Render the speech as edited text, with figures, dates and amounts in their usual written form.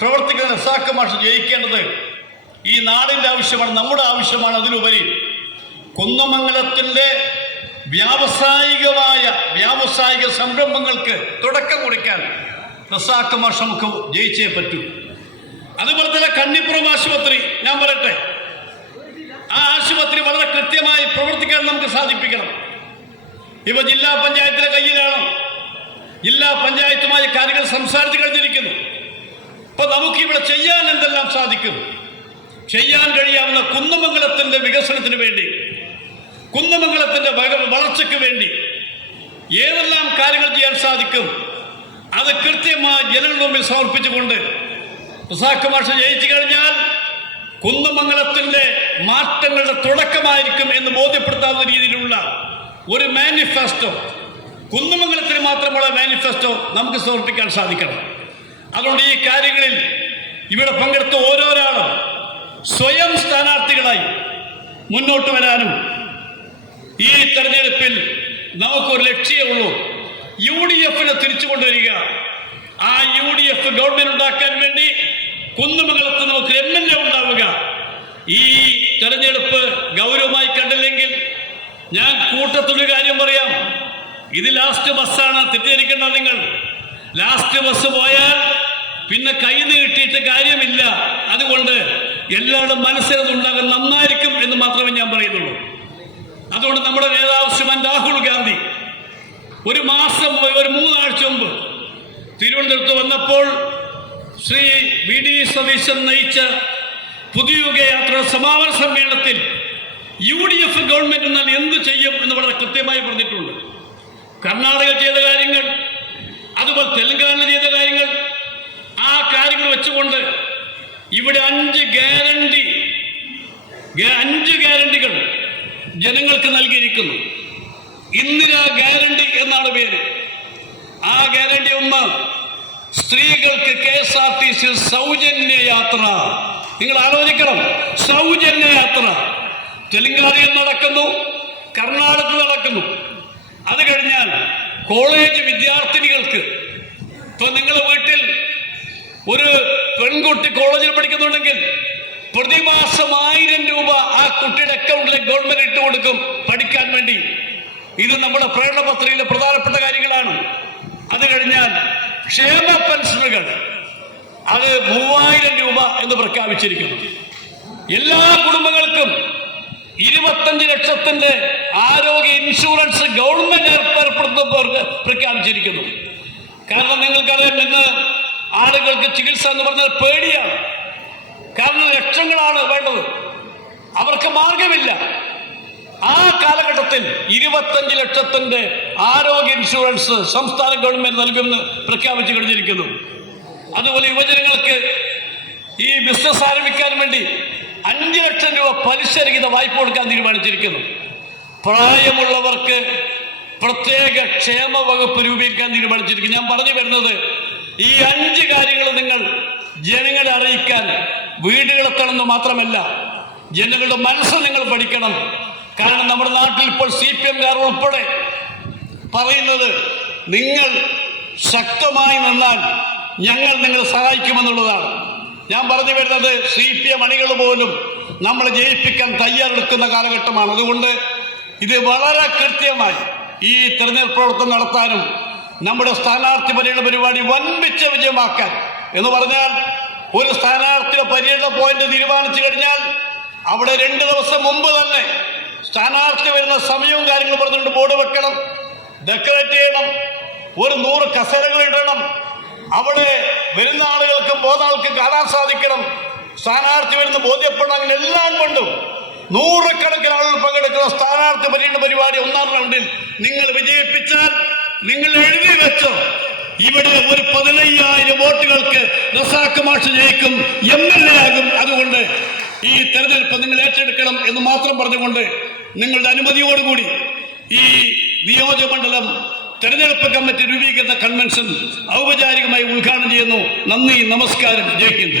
പ്രവർത്തിക്കുന്ന റസാഖ് മാഷ് ജയിക്കേണ്ടത് ഈ നാടിൻ്റെ ആവശ്യമാണ്, നമ്മുടെ ആവശ്യമാണ്. അതിലുപരി കുന്നമംഗലത്തിൻ്റെ വ്യാവസായിക സംരംഭങ്ങൾക്ക് തുടക്കം കുറിക്കാൻ റസാഖ് മാഷ് നമുക്ക് ജയിച്ചേ പറ്റൂ. അതുപോലെ തന്നെ കണ്ണിപ്പുറം ആശുപത്രി, ഞാൻ പറയട്ടെ, ആ ആശുപത്രി വളരെ കൃത്യമായി പ്രവർത്തിക്കാൻ നമുക്ക് സാധിപ്പിക്കണം. ഇവ ജില്ലാ പഞ്ചായത്തിന്റെ കയ്യിലാണ്. ജില്ലാ പഞ്ചായത്തുമായി കാര്യങ്ങൾ സംസാരിച്ചു കഴിഞ്ഞിരിക്കുന്നു. അപ്പൊ നമുക്കിവിടെ ചെയ്യാൻ എന്തെല്ലാം സാധിക്കും? ചെയ്യാൻ കഴിയാവുന്ന കുന്നമംഗലത്തിന്റെ വികസനത്തിന് വേണ്ടി, കുന്നമംഗലത്തിന്റെ വളർച്ചയ്ക്ക് വേണ്ടി ഏതെല്ലാം കാര്യങ്ങൾ ചെയ്യാൻ സാധിക്കും അത് കൃത്യമായി ജനങ്ങളുടെ മുമ്പിൽ സമർപ്പിച്ചുകൊണ്ട് റസാഖ് മാഷ് ജയിച്ചു കഴിഞ്ഞാൽ കുന്നമംഗലത്തിന്റെ മാറ്റങ്ങളുടെ തുടക്കമായിരിക്കും എന്ന് ബോധ്യപ്പെടുത്താവുന്ന രീതിയിലുള്ള ഒരു മാനിഫെസ്റ്റോ, കുന്നമംഗലത്തിന് മാത്രമുള്ള മാനിഫെസ്റ്റോ നമുക്ക് സമർപ്പിക്കാൻ സാധിക്കണം. അതുകൊണ്ട് ഈ കാര്യങ്ങളിൽ ഇവിടെ പങ്കെടുത്ത ഓരോരാളും സ്വയം സ്ഥാനാർത്ഥികളായി മുന്നോട്ട് വരാനും ഈ തെരഞ്ഞെടുപ്പിൽ നമുക്കൊരു ലക്ഷ്യമുള്ളൂ, UDFനെ തിരിച്ചു കൊണ്ടുവരിക. ആ UDF ഗവൺമെന്റ് ഉണ്ടാക്കാൻ വേണ്ടി കുന്നമംഗലത്ത് നമുക്ക് MLA ഉണ്ടാവുക. ഈ തെരഞ്ഞെടുപ്പ് ഗൗരവമായി കണ്ടില്ലെങ്കിൽ ഞാൻ കൂട്ടത്തൊരു കാര്യം പറയാം, ഇത് ലാസ്റ്റ് ബസ്സാണ്, തെറ്റിദ്ധരിക്കേണ്ട നിങ്ങൾ. ലാസ്റ്റ് ബസ് പോയാൽ പിന്നെ കൈ നീട്ടിയിട്ട് കാര്യമില്ല. അതുകൊണ്ട് എല്ലാവരുടെ മനസ്സിലതുണ്ടാകാൻ നന്നായിരിക്കും എന്ന് മാത്രമേ ഞാൻ പറയുന്നുള്ളൂ. അതുകൊണ്ട് നമ്മുടെ നേതാവ് ശ്രീമാൻ രാഹുൽ ഗാന്ധി ഒരു 3 ആഴ്ച മുമ്പ് തിരുവനന്തപുരത്ത് വന്നപ്പോൾ ശ്രീ VD സതീശൻ നയിച്ച പുതുയുഗ യാത്രയുടെ സമാപന സമ്മേളനത്തിൽ UDF ഗവൺമെന്റ് എന്നാൽ എന്ത് ചെയ്യും എന്ന് വളരെ കൃത്യമായി പറഞ്ഞിട്ടുണ്ട്. കർണാടക ചെയ്ത കാര്യങ്ങൾ, അതുപോലെ തെലങ്കാന ചെയ്ത കാര്യങ്ങൾ, ആ കാര്യങ്ങൾ വെച്ചുകൊണ്ട് ഇവിടെ 5 ഗ്യാരണ്ടികൾ ജനങ്ങൾക്ക് നൽകിയിരിക്കുന്നു. ഇന്ദിരാ ഗ്യാരണ്ടി എന്നാണ് പേര്. ആ ഗ്യാരണ്ടി 1, സ്ത്രീകൾക്ക് KSRTC സൗജന്യ യാത്ര. നിങ്ങൾ ആലോചിക്കണം, സൗജന്യ യാത്ര തെലങ്കാനയിൽ നടക്കുന്നു, കർണാടകത്തിൽ നടക്കുന്നു. അത് കഴിഞ്ഞാൽ കോളേജ് വിദ്യാർത്ഥിനികൾക്ക്, ഇപ്പൊ നിങ്ങളുടെ വീട്ടിൽ ഒരു പെൺകുട്ടി കോളേജിൽ പഠിക്കുന്നുണ്ടെങ്കിൽ പ്രതിമാസം 1000 രൂപ ആ കുട്ടിയുടെ അക്കൗണ്ടിലേക്ക് ഗവൺമെന്റ് ഇട്ട് കൊടുക്കും പഠിക്കാൻ വേണ്ടി. ഇത് നമ്മുടെ പ്രേരണ പത്രികയിലെ പ്രധാനപ്പെട്ട കാര്യങ്ങളാണ്. അത് കഴിഞ്ഞാൽ ക്ഷേമ പെൻഷനുകൾ, അത് 3000 രൂപ എന്ന് പ്രഖ്യാപിച്ചിരിക്കുന്നു. എല്ലാ കുടുംബങ്ങൾക്കും 25 ലക്ഷത്തിന്റെ ആരോഗ്യ ഇൻഷുറൻസ് ഗവൺമെന്റ് ഏർപ്പെടുത്തുന്നവർക്ക് പ്രഖ്യാപിച്ചിരിക്കുന്നു. കാരണം നിങ്ങൾക്കറിയാം, ഇന്ന് ആളുകൾക്ക് ചികിത്സ എന്ന് പറഞ്ഞാൽ പേടിയാണ്. കാരണം ലക്ഷങ്ങളാണ് വേണ്ടത്, അവർക്ക് മാർഗമില്ല. ആ കാലഘട്ടത്തിൽ 25 ലക്ഷത്തിന്റെ ആരോഗ്യ ഇൻഷുറൻസ് സംസ്ഥാന ഗവൺമെന്റ് നൽകുമെന്ന് പ്രഖ്യാപിച്ചു കഴിഞ്ഞിരിക്കുന്നു. അതുപോലെ യുവജനങ്ങൾക്ക് ഈ ബിസിനസ് ആരംഭിക്കാൻ വേണ്ടി 5 ലക്ഷം രൂപ പലിശരഹിത വായ്പ കൊടുക്കാൻ തീരുമാനിച്ചിരിക്കുന്നു. പ്രായമുള്ളവർക്ക് പ്രത്യേക ക്ഷേമ വകുപ്പ് രൂപീകരിക്കാൻ തീരുമാനിച്ചിരിക്കുന്നു. ഞാൻ പറഞ്ഞു വരുന്നത്, ഈ 5 കാര്യങ്ങൾ നിങ്ങൾ ജനങ്ങളെ അറിയിക്കാൻ വീടുകളെത്തണമെന്ന് മാത്രമല്ല, ജനങ്ങളുടെ മനസ്സ് നിങ്ങൾ പഠിക്കണം. കാരണം നമ്മുടെ നാട്ടിൽ ഇപ്പോൾ CPM-കാർ ഉൾപ്പെടെ പറയുന്നത്, നിങ്ങൾ ശക്തമായി നിന്നാൽ ഞങ്ങൾ നിങ്ങളെ സഹായിക്കുമെന്നുള്ളതാണ്. ഞാൻ പറഞ്ഞു വരുന്നത്, CPM അണികൾ പോലും നമ്മളെ ജയിപ്പിക്കാൻ തയ്യാറെടുക്കുന്ന കാലഘട്ടമാണ്. അതുകൊണ്ട് ഇത് വളരെ കൃത്യമായി ഈ തെരഞ്ഞെടുപ്പ് പ്രവർത്തനം നടത്താനും നമ്മുടെ സ്ഥാനാർത്ഥി പര്യടന പരിപാടി വൻപിച്ച വിജയമാക്കാൻ എന്ന് പറഞ്ഞാൽ, ഒരു സ്ഥാനാർത്ഥിയുടെ പര്യടന പോയിന്റ് തീരുമാനിച്ചു കഴിഞ്ഞാൽ അവിടെ 2 ദിവസം മുമ്പ് തന്നെ സ്ഥാനാർത്ഥി വരുന്ന സമയവും കാര്യങ്ങളും പറഞ്ഞുകൊണ്ട് ബോർഡ് വെക്കണം, ഡെക്കറേറ്റ് ചെയ്യണം, ഒരു 100 കസേരകൾ ഇടണം, അവിടെ വരുന്ന ആളുകൾക്കും പോകുന്ന ആൾക്കും കാണാൻ സാധിക്കണം, സ്ഥാനാർത്ഥി വരുന്ന ബോധ്യപ്പെടണം. അങ്ങനെ എല്ലാം കൊണ്ടും 100 കണക്കിന് ആളുകൾ പങ്കെടുക്കുന്ന സ്ഥാനാർത്ഥി പര്യടന പരിപാടി 1-ാം റൗണ്ടിൽ നിങ്ങൾ വിജയിപ്പിച്ചാൽ, നിങ്ങൾ എഴുതി വെച്ചോ, ഇവിടെ ഒരു 15,000 വോട്ടുകൾക്ക് റസാഖ് മാഷ് ജയിക്കും, MLA ആകും. അതുകൊണ്ട് ഈ തെരഞ്ഞെടുപ്പ് നിങ്ങൾ ഏറ്റെടുക്കണം എന്ന് മാത്രം പറഞ്ഞുകൊണ്ട് നിങ്ങളുടെ അനുമതിയോടുകൂടി ഈ നിയോജകമണ്ഡലം തെരഞ്ഞെടുപ്പ് കമ്മിറ്റി രൂപീകരണ കൺവെൻഷൻ ഔപചാരികമായി ഉദ്ഘാടനം ചെയ്യുന്നു. നന്ദി, നമസ്കാരം, ജയ് ഹിന്ദ്.